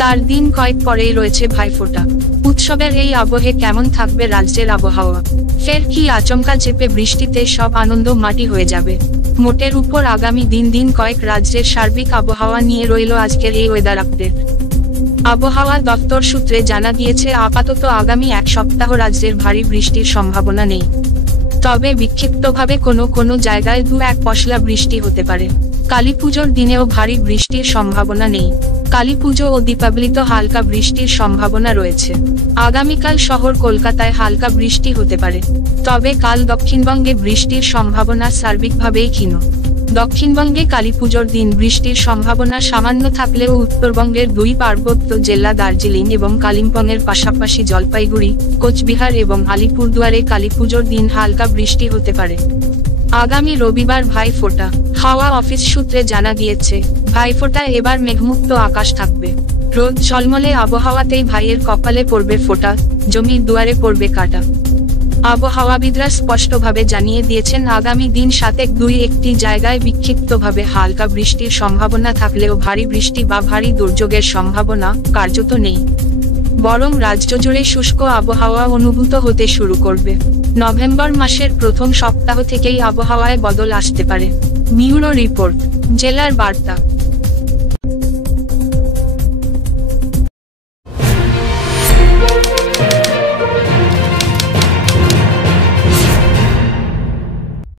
তার দিন কয়েক পরেই রয়েছে ভাইফোঁটা। উৎসবের এই আবহে কেমন থাকবে রাজ্যের আবহাওয়া? ফের কি আচমকা চেপে বৃষ্টিতে সব আনন্দ মাটি হয়ে যাবে? মোটের উপর আগামী দিন কয়েক রাজ্যের সার্বিক আবহাওয়া নিয়ে রইল আজকের এই ওয়েদার আপডেট। আবহাওয়া দপ্তর সূত্রে জানা গিয়েছে, আপাতত আগামী এক সপ্তাহ রাজ্যের ভারী বৃষ্টির সম্ভাবনা নেই। তবে বিক্ষিপ্তভাবে কোনো জায়গায় 2-1 পশলা বৃষ্টি হতে পারে। কালীপুজোর দিনেও ভারী বৃষ্টির সম্ভাবনা নেই। কালীপুজো ও দীপাবলিতে হালকা বৃষ্টির সম্ভাবনা রয়েছে। আগামীকাল শহর কলকাতায় হালকা বৃষ্টি হতে পারে। তবে কাল দক্ষিণবঙ্গে বৃষ্টির সম্ভাবনা সার্বিকভাবেই ক্ষীণ। দক্ষিণবঙ্গে কালীপুজোর দিন বৃষ্টির সম্ভাবনা সামান্য থাকলেও উত্তরবঙ্গের 2 পার্বত্য জেলা দার্জিলিং এবং কালিম্পংয়ের পাশাপাশি জলপাইগুড়ি, কোচবিহার এবং আলিপুরদুয়ারে কালীপুজোর দিন হালকা বৃষ্টি হতে পারে। আগামী রবিবার ভাইফোঁটা। হাওয়া অফিস সূত্রে জানা গিয়েছে, ভাইফোঁটা এবার মেঘমুক্ত আকাশ থাকবে। রোদ ঝলমলে আবহাওয়াতেই ভাইয়ের কপালে পড়বে ফোঁটা, জমির দুয়ারে পড়বে কাঁটা। আবহাওয়াবিদরা স্পষ্টভাবে জানিয়ে দিয়েছেন, আগামী দিন 7-2 জায়গায় বিক্ষিপ্তভাবে হালকা বৃষ্টির সম্ভাবনা থাকলেও ভারী বৃষ্টি বা ভারী দুর্যোগের সম্ভাবনা কার্যত নেই। বরং রাজ্য জুড়ে শুষ্ক আবহাওয়া অনুভূত হতে শুরু করবে। নভেম্বর মাসের প্রথম সপ্তাহ থেকেই আবহাওয়ায় বদল আসতে পারে। ব্যুরো রিপোর্ট, জেলার বার্তা।